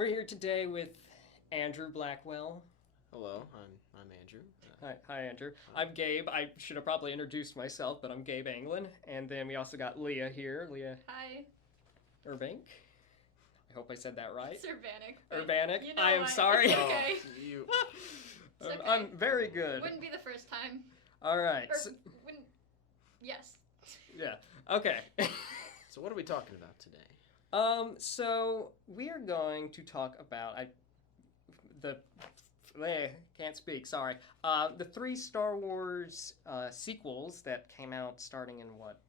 We're here today with Andrew Blackwell. Hello, I'm Andrew. Hi, Andrew. I'm Gabe. I should have probably introduced myself, but I'm Gabe Anglin. And then we also got Leah here. Leah Hi. Urbank. I hope I said that right. It's Urbanic. Urbanic. You know I am sorry. It's okay. It's okay. I'm very good. Wouldn't be the first time. All right. Wouldn't. Yes. Yeah. Okay. So what are we talking about today? So we are going to talk about can't speak. Sorry. The 3 Star Wars sequels that came out starting in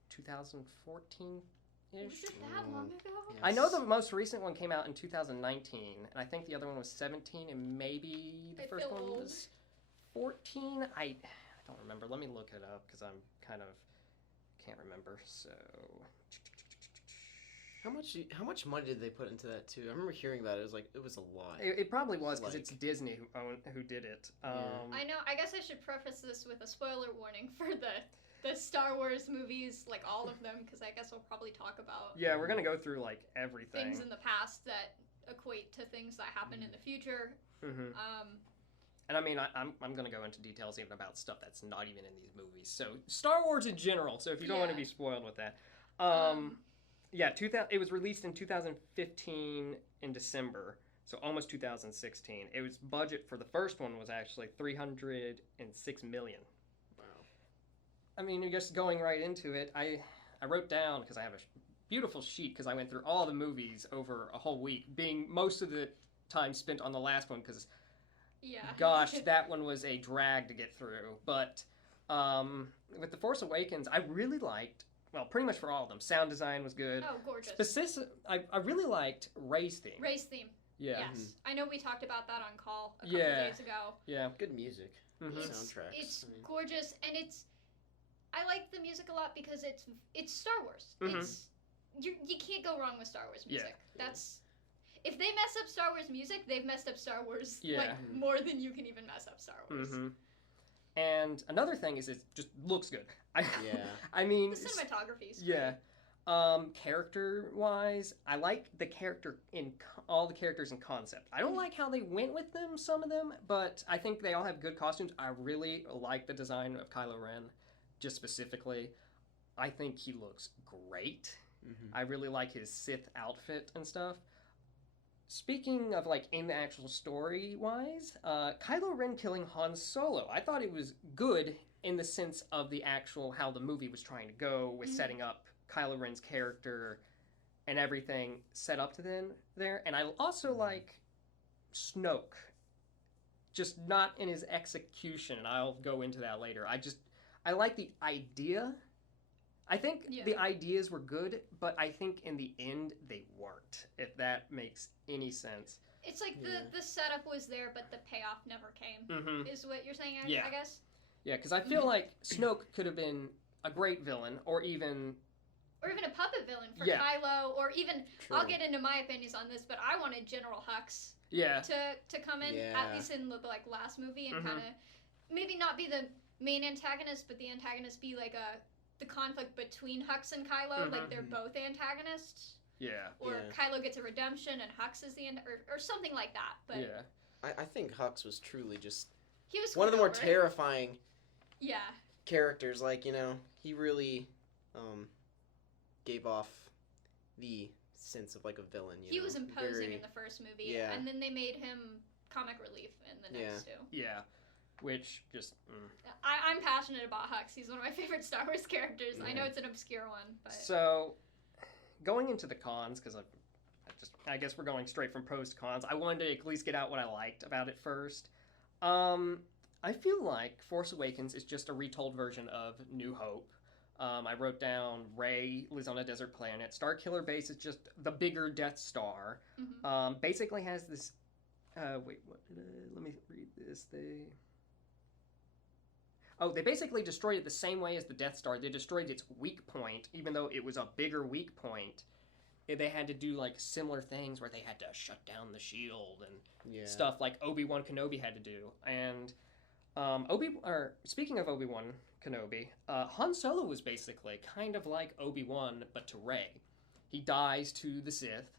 2014 ish. Was it that long ago? Yes. I know the most recent one came out in 2019, and I think the other one was 17, and maybe the first one was 14. I don't remember. Let me look it up because I'm kind of can't remember. So. How much money did they put into that too? I remember hearing about it. It was a lot. It probably was because it's Disney who did it. I know. I guess I should preface this with a spoiler warning for the Star Wars movies, like all of them, because I guess we'll probably talk about. Yeah, we're gonna go through like everything. Things in the past that equate to things that happen in the future. Mm-hmm. And I mean, I'm going to go into details even about stuff that's not even in these movies. So Star Wars in general. So if you don't want to be spoiled with that, yeah, it was released in 2015 in December, so almost 2016. It was budget for the first one was actually $306 million. Wow. I mean, just going right into it, I wrote down because I have a beautiful sheet because I went through all the movies over a whole week, being most of the time spent on the last one because. Yeah. Gosh, that one was a drag to get through. But with The Force Awakens, I really liked, well, pretty much for all of them. Sound design was good. Oh, gorgeous. I really liked Rey's theme. Rey's theme. Yeah. Yes. Mm-hmm. I know we talked about that on call a couple days ago. Yeah. Good music. Mm-hmm. Soundtracks. It's gorgeous, and I like the music a lot because it's Star Wars. Mm-hmm. You can't go wrong with Star Wars music. Yeah. That's... If they mess up Star Wars music, they've messed up Star Wars like more than you can even mess up Star Wars. Mm-hmm. And another thing is it just looks good. Yeah. I mean, the cinematography is great. Character-wise, I like the character in all the characters in concept. I don't like how they went with them, some of them, but I think they all have good costumes. I really like the design of Kylo Ren, just specifically. I think he looks great. Mm-hmm. I really like his Sith outfit and stuff. Speaking of, like, in the actual story-wise, Kylo Ren killing Han Solo, I thought it was good in the sense of the actual, how the movie was trying to go with setting up Kylo Ren's character and everything set up to there. And I also like Snoke, just not in his execution, and I'll go into that later. I like the idea. I think the ideas were good, but I think in the end they weren't, if that makes any sense. It's like the setup was there, but the payoff never came, is what you're saying, I guess? Yeah, because I feel like Snoke could have been a great villain, or even a puppet villain for Kylo, or even, I'll get into my opinions on this, but I wanted General Hux to come in, at least in the last movie, and kind of, maybe not be the main antagonist, but the antagonist be like the conflict between Hux and Kylo, like they're both antagonists. Yeah. Or Kylo gets a redemption and Hux is the end, or something like that. But I think Hux was truly just he was one of the more terrifying characters. Like, he really gave off the sense of like a villain. He was imposing in the first movie, and then they made him comic relief in the next two. Yeah. Which just... I'm passionate about Hux. He's one of my favorite Star Wars characters. I know it's an obscure one, but... So, going into the cons, because I guess we're going straight from pros to cons, I wanted to at least get out what I liked about it first. I feel like Force Awakens is just a retold version of New Hope. I wrote down Rey lives on a desert planet. Starkiller Base is just the bigger Death Star. Basically has this... let me read this. They basically destroyed it the same way as the Death Star. They destroyed its weak point, even though it was a bigger weak point. They had to do, like, similar things where they had to shut down the shield and stuff like Obi-Wan Kenobi had to do. And speaking of Obi-Wan Kenobi, Han Solo was basically kind of like Obi-Wan, but to Rey. He dies to the Sith.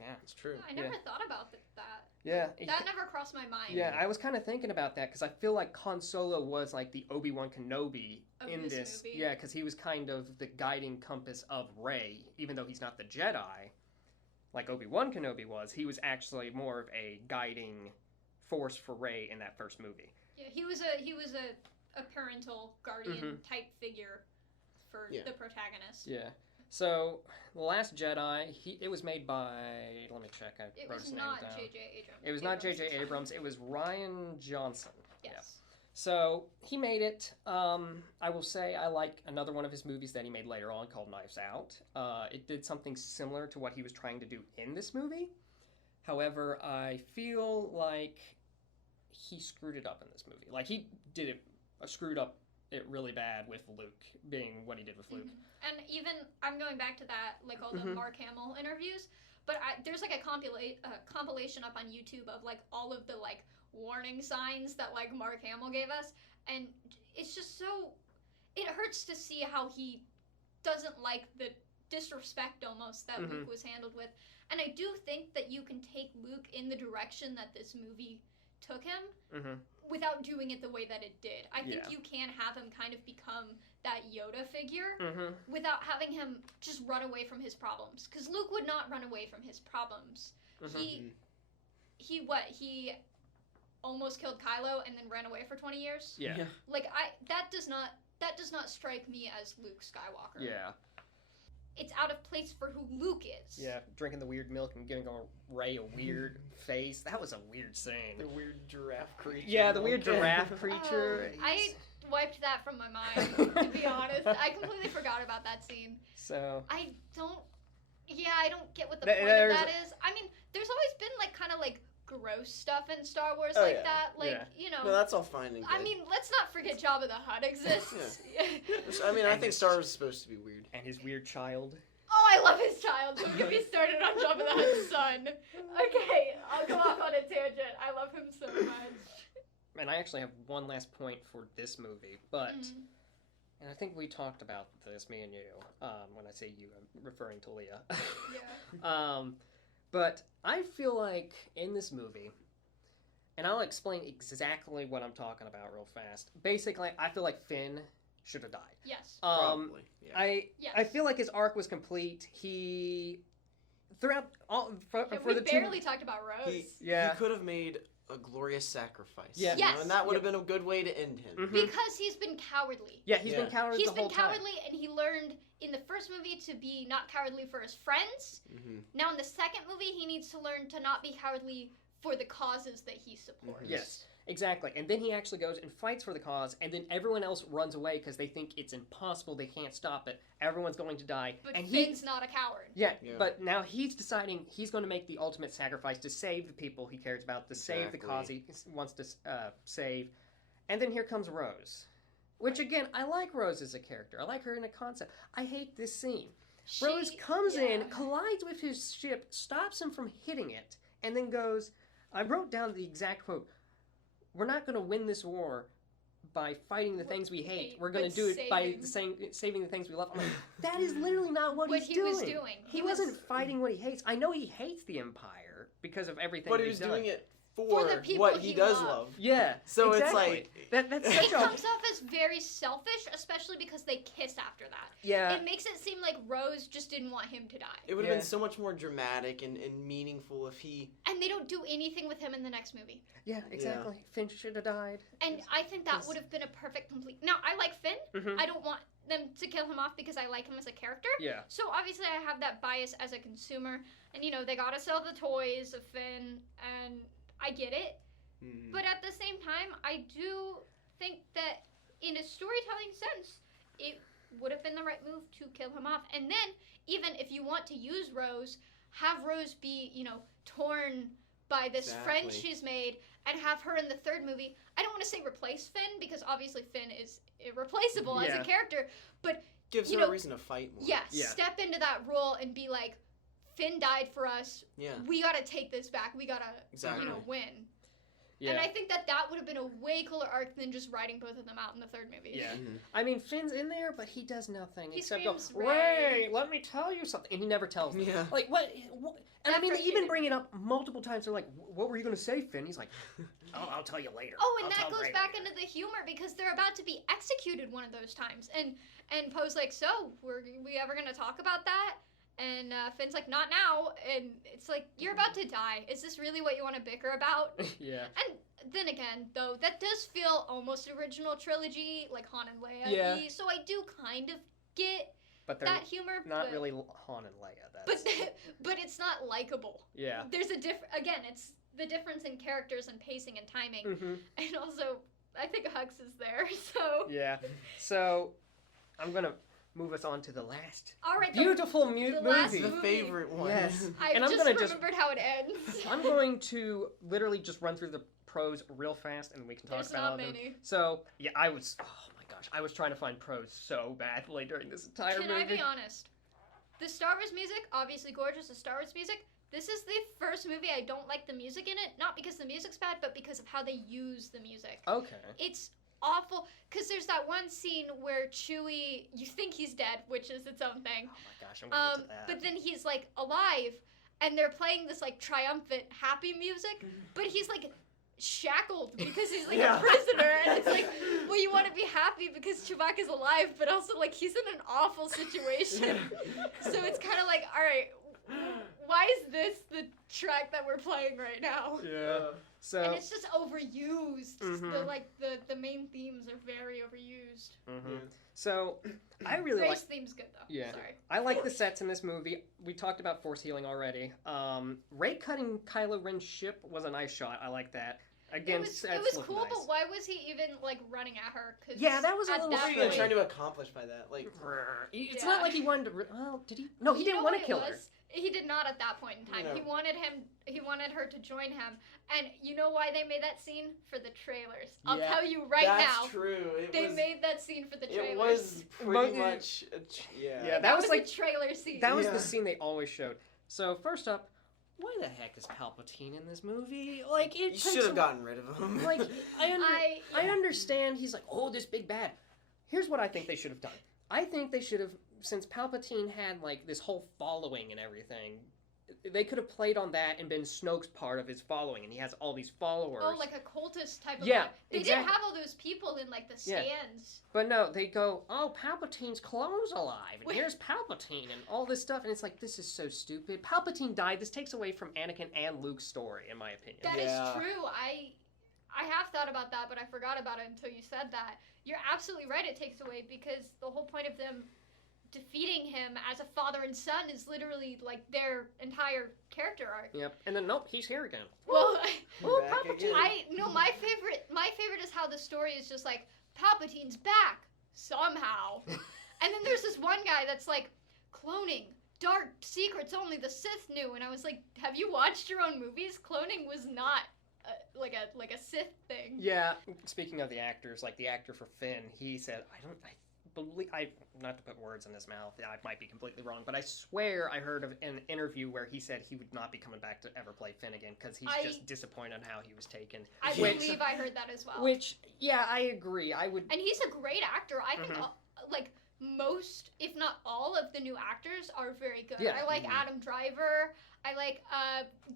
Yeah, it's true. I never thought about that. Yeah. That never crossed my mind. Yeah, I was kind of thinking about that because I feel like Han Solo was like the Obi-Wan Kenobi in this. Movie. Yeah, because he was kind of the guiding compass of Rey, even though he's not the Jedi, like Obi-Wan Kenobi was. He was actually more of a guiding force for Rey in that first movie. Yeah, he was a parental guardian type figure for the protagonist. Yeah. So, The Last Jedi, it was made by, let me check, I wrote his name down. It was not J.J. Abrams. It was not J.J. Abrams, it was Rian Johnson. Yes. Yeah. So, he made it. I will say I like another one of his movies that he made later on called Knives Out. It did something similar to what he was trying to do in this movie. However, I feel like he screwed it up in this movie. Like, he did it, screwed up it really bad with Luke, being what he did with Luke. And even, I'm going back to that, like all the Mark Hamill interviews, but there's like a compilation up on YouTube of like all of the like warning signs that like Mark Hamill gave us, and it's just so, it hurts to see how he doesn't like the disrespect almost that Luke was handled with. And I do think that you can take Luke in the direction that this movie took him without doing it the way that it did. I think you can have him kind of become that Yoda figure without having him just run away from his problems. Because Luke would not run away from his problems. He almost killed Kylo and then ran away for 20 years? Yeah. Like, that does not strike me as Luke Skywalker. Yeah. It's out of place for who Luke is. Yeah, drinking the weird milk and giving Rey a weird face. That was a weird scene. The weird giraffe creature. Yeah, the weird giraffe creature. I wiped that from my mind, to be honest. I completely forgot about that scene. So... I don't get what the point of that is. I mean, there's always been, like, kind of, like, gross stuff in Star Wars that. Like, you know... No, that's all fine and good. I mean, let's not forget Jabba the Hutt exists. I mean, I think Star Wars is supposed to be weird. And his weird child. Oh, I love his child. Don't get me started on Jabba the Hutt's son. Okay, I'll go off on a tangent. I love him so much. And I actually have one last point for this movie, but... And I think we talked about this, me and you, when I say you, I'm referring to Leah. Yeah. But I feel like in this movie, and I'll explain exactly what I'm talking about real fast. Basically, I feel like Finn should have died. Yes. Probably. Yeah. I feel like his arc was complete. He throughout all for we the barely talked about Rose. He could have made a glorious sacrifice. Yeah. You know, and that would have been a good way to end him. Because he's been cowardly. Yeah, he's been cowardly the whole time. He's been cowardly, and he learned in the first movie to be not cowardly for his friends. Now in the second movie, he needs to learn to not be cowardly for the causes that he supports. Yes, exactly. And then he actually goes and fights for the cause, and then everyone else runs away because they think it's impossible, they can't stop it, everyone's going to die. But and Finn's not a coward. Yeah, but now he's deciding he's going to make the ultimate sacrifice to save the people he cares about, to save the cause he wants to save. And then here comes Rose. Which, again, I like Rose as a character. I like her in a concept. I hate this scene. Rose comes in, collides with his ship, stops him from hitting it, and then goes... I wrote down the exact quote. We're not going to win this war by fighting the things we hate. We're going to do it by saving the things we love. I'm like, that is literally not what he's doing. Was doing. He wasn't fighting what he hates. I know he hates the Empire because of everything but he was doing it for the people what he does love. Yeah. So exactly. It's like... That's it comes off as very selfish, especially because they kiss after that. Yeah. It makes it seem like Rose just didn't want him to die. It would have been so much more dramatic and meaningful if he... And they don't do anything with him in the next movie. Yeah, exactly. Yeah. Finn should have died. And I think that would have been a perfect complete... Now, I like Finn. I don't want them to kill him off because I like him as a character. Yeah. So obviously I have that bias as a consumer. And, you know, they gotta sell the toys of Finn, and I get it. But at the same time, I do think that in a storytelling sense, it would have been the right move to kill him off. And then, even if you want to use Rose, have Rose be, you know, torn by this friend she's made, and have her in the third movie. I don't want to say replace Finn, because obviously Finn is irreplaceable as a character, but gives her a reason to fight more. Yeah, step into that role and be like, Finn died for us. Yeah. We gotta take this back. We gotta, you know, win. Yeah. And I think that would have been a way cooler arc than just writing both of them out in the third movie. Yeah. I mean, Finn's in there, but he does nothing except go, Ray, let me tell you something. And he never tells them. Yeah. Like, what? And I mean, they even bring it up multiple times. They're like, what were you going to say, Finn? He's like, I'll tell you later. Oh, and that goes back into the humor because they're about to be executed one of those times. And Poe's like, so, we ever going to talk about that? And Finn's like, not now. And it's like, you're about to die. Is this really what you want to bicker about? Yeah. And then again, though, that does feel almost original trilogy, like Han and Leia. Yeah. So I do kind of get that humor. Not really Han and Leia. But it's not likable. Yeah. There's again, it's the difference in characters and pacing and timing. Mm-hmm. And also, I think Hux is there, so... Yeah. So, I'm going to move us on to the last beautiful movie. The favorite one. Yes. I just remembered how it ends. I'm going to literally just run through the pros real fast, and we can talk about all of them. So, yeah, I was trying to find pros so badly during this entire movie. Can I be honest? The Star Wars music, obviously gorgeous, the Star Wars music, this is the first movie I don't like the music in it, not because the music's bad, but because of how they use the music. Okay. It's awful, because there's that one scene where Chewie, you think he's dead, which is its own thing. Oh my gosh, I'm gonna get to that. But then he's, like, alive, and they're playing this, like, triumphant, happy music, but he's, like, shackled because he's, like, a prisoner, and it's like, well, you want to be happy because Chewbacca's alive, but also, like, he's in an awful situation. So it's kind of like, all right, why is this the track that we're playing right now? Yeah. So, and it's just overused. The main themes are very overused. Mm-hmm. So I really Rey's theme's good though. Yeah. Sorry. I like the sets in this movie. We talked about force healing already. Rey cutting Kylo Ren's ship was a nice shot. I like that. Again, it was cool, nice. But why was he even like running at her? Cause that was a little. What were you even trying to accomplish by that? Like, it's not like he wanted to. Well, did he? No, he didn't want to kill her. He did not at that point in time. No. He wanted her to join him. And you know why they made that scene? For the trailers. I'll tell you now. That's true. They made that scene for the trailers. It was pretty much Yeah, that was like a trailer scene. That was the scene they always showed. So, first up, why the heck is Palpatine in this movie? Like, you should have gotten rid of him. Like, I understand he's like, oh, this big bad. Here's what I think they should have done. I think they should have, since Palpatine had, like, this whole following and everything, they could have played on that and been Snoke's part of his following, and he has all these followers. Oh, like a cultist type of... Yeah, They did have all those people in, like, the stands. Yeah. But no, they go, oh, Palpatine's clone's alive, and here's Palpatine, and all this stuff, and it's like, this is so stupid. Palpatine died. This takes away from Anakin and Luke's story, in my opinion. That is true. I have thought about that, but I forgot about it until you said that. You're absolutely right, it takes away, because the whole point of them defeating him as a father and son is literally like their entire character arc. Yep. And then nope, he's here again. Well, Palpatine. My favorite is how the story is just like Palpatine's back somehow. And then there's this one guy that's like cloning, dark secrets only the Sith knew, and I was like, have you watched your own movies? Cloning was not like a Sith thing. Yeah. Speaking of the actors, like the actor for Finn, he said, not to put words in his mouth, I might be completely wrong, but I swear I heard of an interview where he said he would not be coming back to ever play Finn again because he's just disappointed on how he was taken. I believe I heard that as well. Which, yeah, I agree. And he's a great actor. I think, like, most, if not all of the new actors are very good. Yeah. I like Adam Driver. I like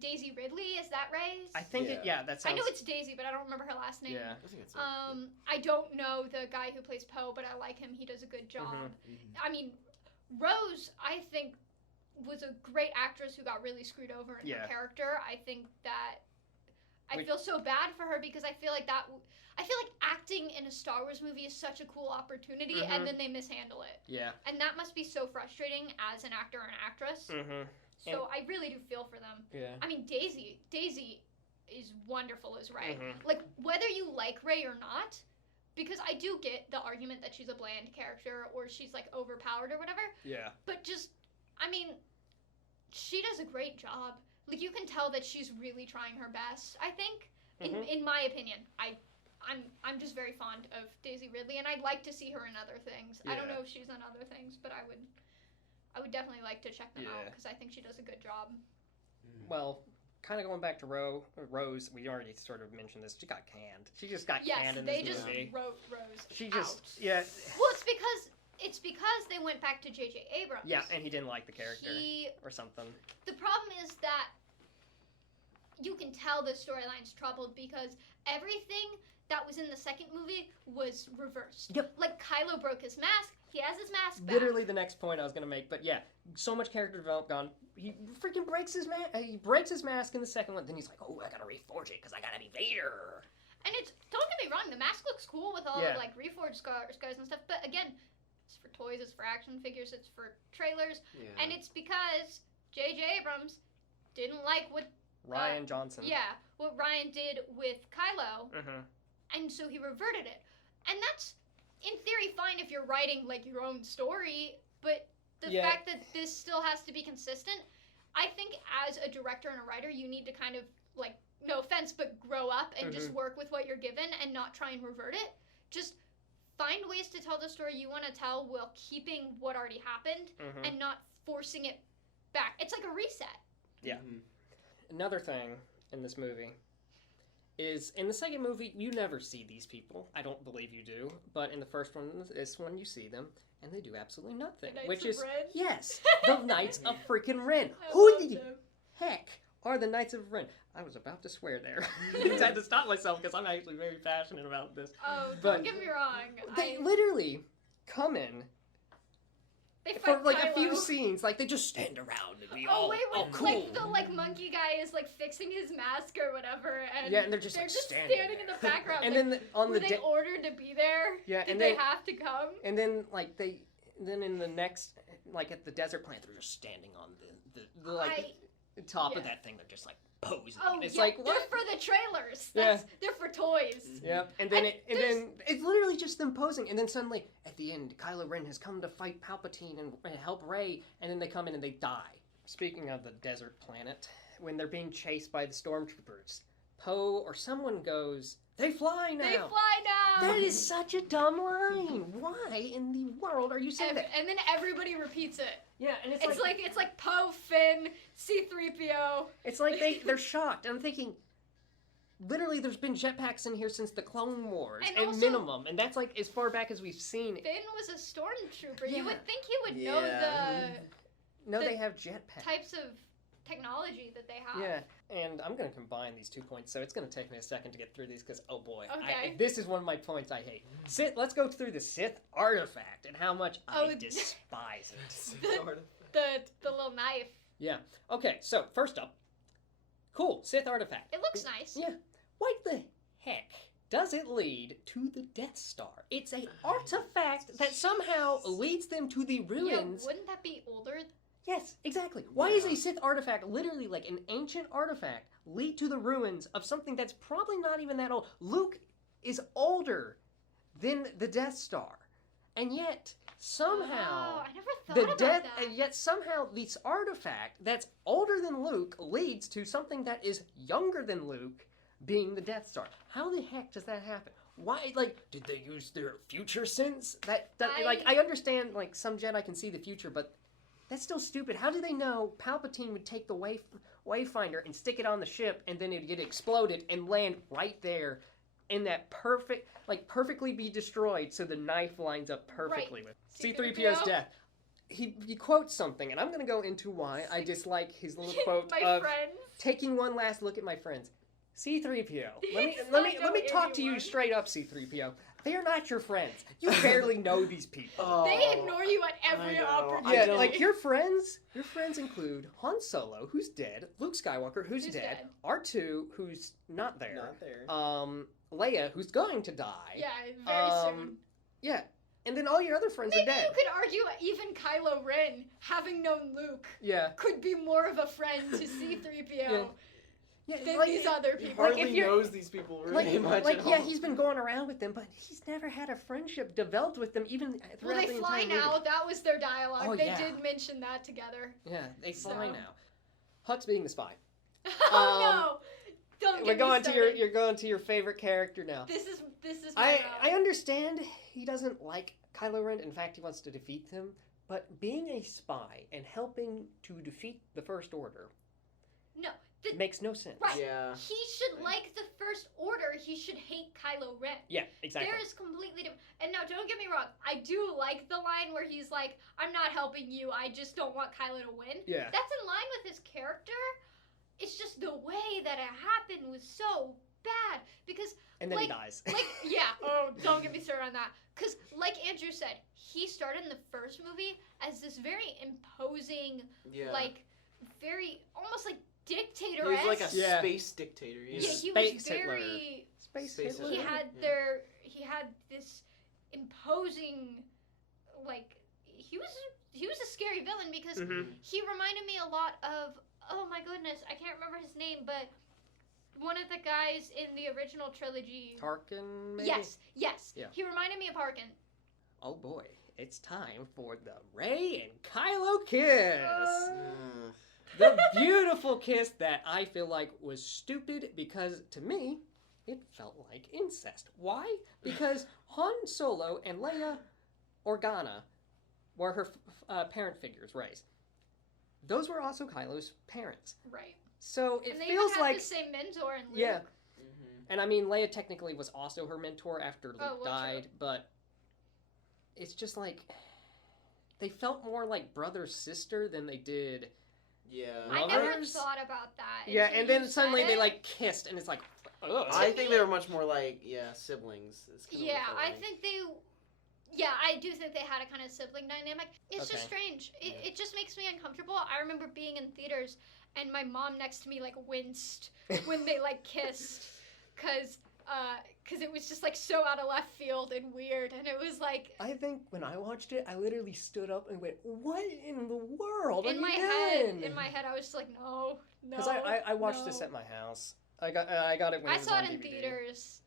Daisy Ridley. Is that right? I think that sounds... I know it's Daisy, but I don't remember her last name. Yeah. I think it's I don't know the guy who plays Poe, but I like him. He does a good job. I mean, Rose, I think, was a great actress who got really screwed over in her character. I think that... I feel so bad for her because I feel like acting in a Star Wars movie is such a cool opportunity, and then they mishandle it. Yeah. And that must be so frustrating as an actor or an actress. So I really do feel for them. Yeah. I mean, Daisy is wonderful as Rey. Like, whether you like Rey or not, because I do get the argument that she's a bland character or she's, like, overpowered or whatever. Yeah. But just, I mean, she does a great job. Like, you can tell that she's really trying her best, I think, in my opinion. I'm just very fond of Daisy Ridley, and I'd like to see her in other things. Yeah. I don't know if she's in other things, but I would definitely like to check them out because I think she does a good job. Well, kind of going back to Rose, we already sort of mentioned this. She got canned. She just got canned in this movie. Yes, they just wrote Rose She just, out. yeah. Well, it's because they went back to J.J. Abrams. Yeah, and he didn't like the character or something. The problem is that you can tell the storyline's troubled because everything that was in the second movie was reversed. Yep. Like, Kylo broke his mask. He has his mask back. Literally the next point I was going to make. But yeah, so much character development gone. He freaking breaks his mask. He breaks his mask in the second one. Then he's like, oh, I got to reforge it because I got to be Vader. And don't get me wrong, the mask looks cool with all like reforged scars and stuff. But again, it's for toys, it's for action figures, it's for trailers. Yeah. And it's because J.J. Abrams didn't like what Rian Johnson. Yeah, what Rian did with Kylo. Mm-hmm. And so he reverted it. And that's, in theory, fine if you're writing, like, your own story, but the fact that this still has to be consistent, I think as a director and a writer, you need to kind of, like, no offense, but grow up and just work with what you're given and not try and revert it. Just find ways to tell the story you want to tell while keeping what already happened and not forcing it back. It's like a reset. Yeah. Another thing in this movie is, in the second movie, you never see these people. I don't believe you do. But in the first one, this one, you see them, and they do absolutely nothing. The Knights of Ren? Yes, the Knights of freaking Ren. Who the heck are the Knights of Ren? I was about to swear there. I had to stop myself because I'm actually very passionate about this. Oh, don't get me wrong. They literally come in for like Kylo. A few scenes, like they just stand around and be all cool. Like the monkey guy is like fixing his mask or whatever, and and they're just standing in the background. And like, then were they ordered to be there? Yeah, Did they have to come? And then then in the next, like at the desert planet, they're just standing on the top of that thing. They're just like posing. Oh, it's like, what? They're for the trailers. They're for toys. Yeah, and then it's literally just them posing, and then suddenly at the end, Kylo Ren has come to fight Palpatine and help Rey, and then they come in and they die. Speaking of the desert planet, when they're being chased by the stormtroopers, Poe or someone goes, "They fly now." They fly now. That is such a dumb line. Why in the world are you saying that? And then everybody repeats it. Yeah, and it's like Poe, Finn, C-3PO. It's like they're shocked. I'm thinking, literally, there's been jetpacks in here since the Clone Wars, and also, minimum, and that's like as far back as we've seen. Finn was a stormtrooper. Yeah. You would think he would know they have jetpacks. Types of technology that they have. Yeah, and I'm going to combine these 2 points, so it's going to take me a second to get through these because, oh boy, okay. This is one of my points I hate. Let's go through the Sith artifact and how much I despise it. The little knife. Yeah. Okay, so first up, cool, Sith artifact. It looks nice. Yeah. What the heck does it lead to the Death Star? It's an artifact that somehow leads them to the ruins. Yeah, wouldn't that be older? Yes, exactly. Why is a Sith artifact, literally like an ancient artifact, lead to the ruins of something that's probably not even that old? Luke is older than the Death Star. And yet, somehow, I never thought about that. And yet somehow this artifact that's older than Luke leads to something that is younger than Luke being the Death Star. How the heck does that happen? Why, like, did they use their future sense? I understand, like, some Jedi can see the future, but that's still stupid. How do they know Palpatine would take the Wayfinder and stick it on the ship and then it'd get exploded and land right there in that perfectly be destroyed so the knife lines up perfectly with C-3PO's death? He quotes something, and I'm going to go into why I dislike his little quote of friends. Taking one last look at my friends. C-3PO. Let me talk to you straight up, C-3PO. They are not your friends. You barely know these people. They ignore you at every opportunity. Yeah, like your friends include Han Solo, who's dead, Luke Skywalker, who's dead, R2, who's not there. Leia, who's going to die. Yeah, very soon. Yeah. And then all your other friends are dead. Maybe you could argue even Kylo Ren, having known Luke, could be more of a friend to C-3PO. Than these other people. He hardly knows these people really much at all. He's been going around with them, but he's never had a friendship developed with them even throughout the entire movie. Well, they fly now. That was their dialogue. They did mention that together. Yeah, they fly now. Hux being the spy. Oh, no. Don't get me started. You're going to your favorite character now. This is I understand he doesn't like Kylo Ren. In fact, he wants to defeat him. But being a spy and helping to defeat the First Order. No, makes no sense. Right. Yeah. He should like the First Order. He should hate Kylo Ren. Yeah, exactly. There is completely different. And now, don't get me wrong. I do like the line where he's like, "I'm not helping you. I just don't want Kylo to win." Yeah. That's in line with his character. It's just the way that it happened was so bad because. And then he dies. Yeah. Oh, don't get me started on that. Because, like Andrew said, he started in the first movie as this very imposing, very almost like dictator. He was like a space dictator. Yeah, he was very space Hitler. He had this imposing, like he was a scary villain because he reminded me a lot of, oh my goodness, I can't remember his name, but one of the guys in the original trilogy. Tarkin, maybe? Yes. Yeah. He reminded me of Tarkin. Oh boy, it's time for the Rey and Kylo kiss. The beautiful kiss that I feel like was stupid because, to me, it felt like incest. Why? Because Han Solo and Leia Organa were her parent figures, Rey's. Those were also Kylo's parents. Right. So it and they feels even had like the same mentor in Luke. Yeah. And I mean, Leia technically was also her mentor after Luke died, but it's just like they felt more like brother-sister than they did I never thought about that. Yeah, and then suddenly they like kissed, and it's like, ugh. I think they were much more like siblings. I think they. Yeah, I do think they had a kind of sibling dynamic. It's just strange. It just makes me uncomfortable. I remember being in theaters, and my mom next to me like winced when they like kissed, cause it was just like so out of left field and weird, and it was like. I think when I watched it, I literally stood up and went, "What in the world?" In my head, I was just like, no. Because I watched this at my house. I got it when it was on DVD. I saw it in theaters,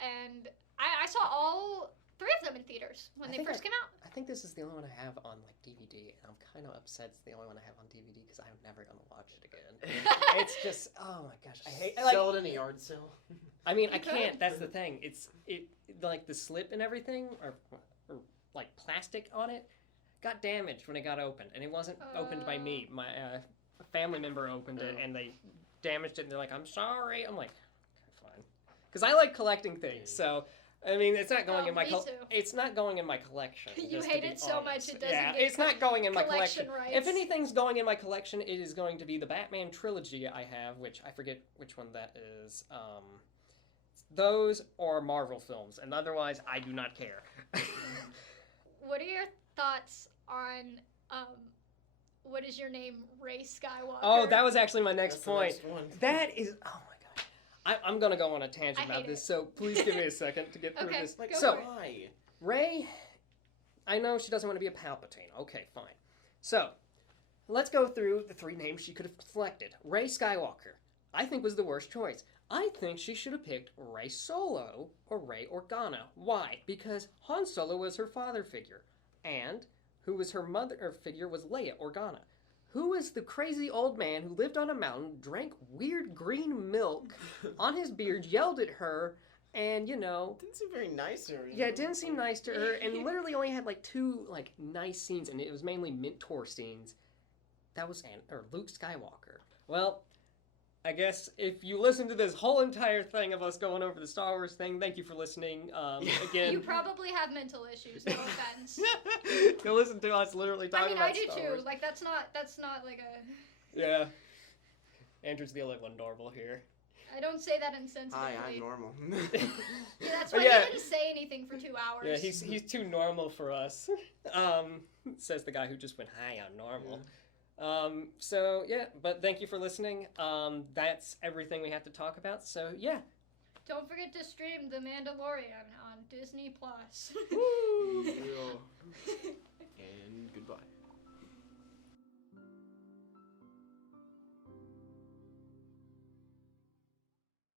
and I saw all 3 of them in theaters when they first came out. I think this is the only one I have on like DVD, and I'm kind of upset it's the only one I have on DVD because I'm never gonna watch it again. It's just, oh my gosh, I hate. Sell it in a yard sale. I mean, I can't. That's the thing. It like the slip and everything, or like plastic on it, got damaged when it got opened, and it wasn't opened by me. My a family member opened it, and they damaged it. And they're like, "I'm sorry." I'm like, okay, fine, because I like collecting things, so. I mean, it's not going in my it's not going in my collection. You hate it so much it doesn't. Yeah, it's not going in my collection. Rights. If anything's going in my collection, it is going to be the Batman trilogy I have, which I forget which one that is. Those or Marvel films, and otherwise, I do not care. What are your thoughts on what is your name, Rey Skywalker? Oh, that was actually my next point. That is. Oh my. I'm going to go on a tangent about this, so please give me a second to get through this. So, Rey, I know she doesn't want to be a Palpatine. Okay, fine. So, let's go through the 3 names she could have selected. Rey Skywalker, I think was the worst choice. I think she should have picked Rey Solo or Rey Organa. Why? Because Han Solo was her father figure, and who was her mother figure was Leia Organa. Who is the crazy old man who lived on a mountain, drank weird green milk on his beard, yelled at her, and, you know... Didn't seem very nice to her. Yeah, it didn't seem nice to her, and literally only had, like, 2, like, nice scenes, and it was mainly mentor scenes. That was Luke Skywalker. Well, I guess if you listen to this whole entire thing of us going over the Star Wars thing, thank you for listening. Again, you probably have mental issues. No offense. You listen to us literally talking about Star Wars. I do too. Like that's not like a. Yeah. Andrew's the only one normal here. I don't say that insensitively. Hi, I'm normal. Yeah, that's why he didn't say anything for 2 hours. Yeah, he's too normal for us. Says the guy who just went, "Hi, I'm normal." Yeah. So yeah, but thank you for listening. That's everything we have to talk about. So yeah. Don't forget to stream The Mandalorian on Disney+. And goodbye.